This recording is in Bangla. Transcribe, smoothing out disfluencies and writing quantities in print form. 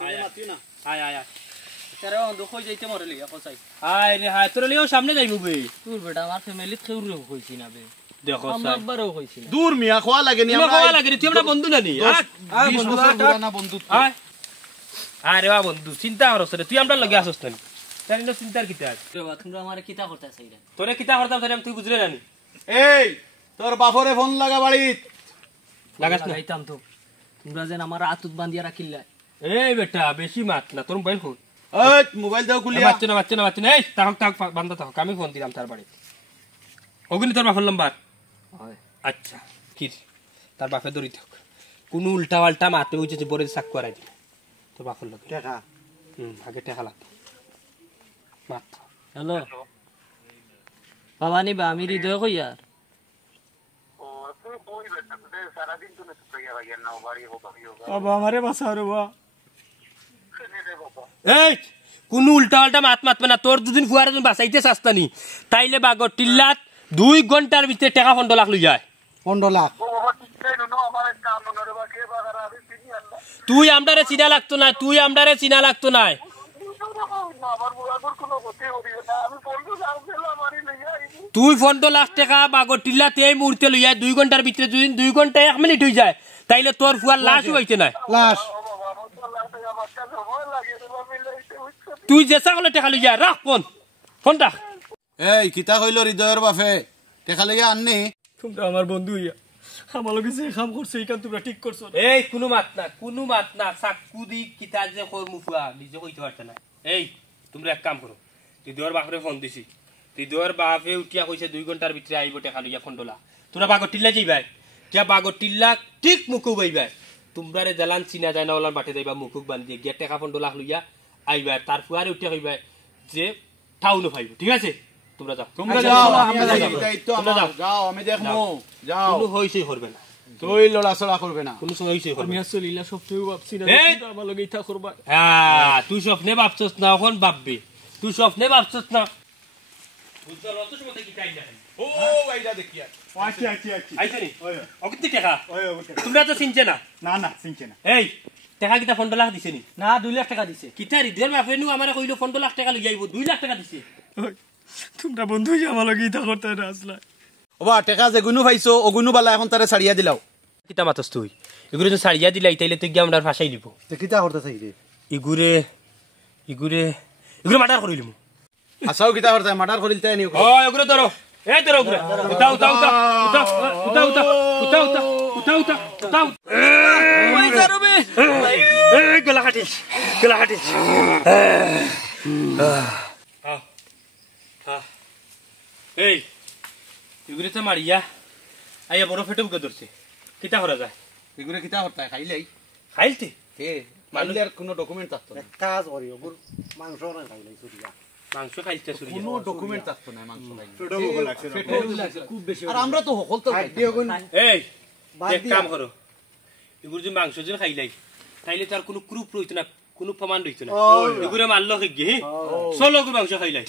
তুমি মাতিও না আয় আয় আয় তারে অন্ধ কই যাইতে মরলি এখন চাই আয় রে হায় তোর লিও সামনে যাইবো বে তোর বেটা আমার ফ্যামিলি কেউরে কইছি না বে দেখো আমরা একবারও কইছি না দূর মিয়া খোয়া লাগে নি আমরা খাওয়া লাগে তুই আমরা বন্ধু না নি বন্ধু না বন্ধু আয় আরে বাবা বন্ধু চিন্তা করছ রে তুই আমরা লগে আসছ না জানি না চিন্তার কিতা রে বাবা তোমরা আমারে কিতা করতে চাইরা তোরে কিতা করতাম তারে তুই বুঝলে না নি এই তোর বাপরে ফোন লাগা বাড়িত লাগাস না লাগাইতাম তো তোমরা যেন আমার আতুত বান্ধিয়া রাখিলা এই বেটা বেশি মাত না তোর মোবাইল খোল এই মোবাইল দাও কুলিয়া বাচ্চা না এই তাহক বান্দা তাহক আমি ফোন দিলাম তার বাড়ি ওগুনি তোর বাপের নাম্বার হয় আচ্ছা কি তার বাপে ধরি থাক কোন উল্টা পাল্টা মাতে উঠেছে বড় চাক করাই দিল তোর বাপের লোক টাকা আগে টাকা লাগতো মাত হ্যালো বাবা নিবা আমি হৃদয় কই আর বাবা আমারে বাঁচাও রে বাবা এই কোন উল্টা পাল্টা মাতবে না তোর দুদিন ফুয়ারে তুমি বাঁচাইতে চাস্তানি তাইলে বাগর টিল্লাত 2 ঘন্টার ভিতরে টাকা 15 লাখ লই যায় 15 লাখ তুই আমদারে চিনা লাগতো না তুই 15 লাখ টাকা বাগর টিল্লাতে এই মুহূর্তে লই যায় 2 ঘন্টার ভিতরে 2 ঘন্টা 1 মিনিট হই যায় তাইলে তোর ফুয়ার লাশ হইছে না লাশ তুই যেসা হলে টাকা লই যায় রাখ ফোন রাখ এই কিতা কইল হৃদয়ের বাপে টাকা লাগি আননি তোমরা আমার বন্ধু হইয়া আমার লগে যে কাম করছে এই কাম তোমরা ঠিক করছো এই কোনো মাত না চাকু দি কিতা যে কই মুফুয়া নিজে কইতে পারছ না এই তোমরা এক কাম করো তুই দেওয়ার বাপরে ফোন দিছি তুই দেওয়ার বাপে উঠিয়া কইছে 2 ঘন্টার ভিতরে আইব টাকা লইয়া ফোনডলা তোরা বাগর টিল্লা যাইবাই যা বাগর টিল্লা ঠিক মুখু বইবাই তোমরারে জালান চিনা যায় না ওলার বাটে যাইবা মুখুক বান্ধি গিয়া টাকা 15 লাখ লইয়া আইবা তার ফুয়ারে উঠিয়া কইবা যে টাউন ফাইব ঠিক আছে তোমরা যাও আমরা দায়িত্ব আমরা যাও আমি দেখমু যাও কোনো হইছেই করবে না তুই লড়াছড়া করবে না কোনো হইছেই করবে আমি না আসলে ইলা সবটাই ভাবছি না কিন্তু আমার লগে ইতা করবা হ্যাঁ তুই স্বপ্নে ভাবছস না এখন ভাববি তুই স্বপ্নে ভাবছস না বুঝছস অত সময় কি টাইম না ও ভাইরা দেখিয়া আচ্ছা আইছনি ওই অগতি টাকা ওই তোমরা তো চিনছে না না চিনছে না এই টাকা কিটা 15 লাখ দিছেনি না 2 লাখ টাকা দিছে কিটা রিদের বাপে নু আমারে কইলো 15 লাখ টাকা লই যাইবো 2 লাখ টাকা দিছে তোমরা বন্ধু হইয়া আমার লগে ইতা করতে না আসলা ওবা টাকা যে গুনু পাইছো ও গুনু বালা এখন তারে ছাড়িয়া দিলাও কিটা মাতস তুই এগুরে তো ছাড়িয়া দিলাই তাইলে তুই গিয়া আমরার ফাঁসাই দিব তে কিতা করতে চাই রে এগুরে মার্ডার করিলিম আসাও কিতা করতে মার্ডার করিল তাই নি ও এগুরে ধরো এই ধরো এগুরে উঠা ওই যারবে এই গলা কাটিস এই এগুরে তো মারিয়া আইয়া বড় ফেটে বুকে ধরছে কিতা করা যায় এগুরে কিতা করতে খাইলেই খাইলতে কে মানলিয়ার কোনো ডকুমেন্ট থাকতো না কাজ করি ওগুর মাংস না খাইলাই সুরিয়া মাংস খাইলতে শুরু কোনো ডকুমেন্ট থাকতো না মাংস খাইলে ফেটো ভোগ লাগছে খুব বেশি আর আমরা তো হকল তো এই এক কাম করো এগুলো যে মাংস যে খাইলাই তাইলে তার কোনো প্রুফ রইতো না কোনো প্রমাণ রইতো না এগুলো মারলো গিয়ে চলো মাংস খাইলাই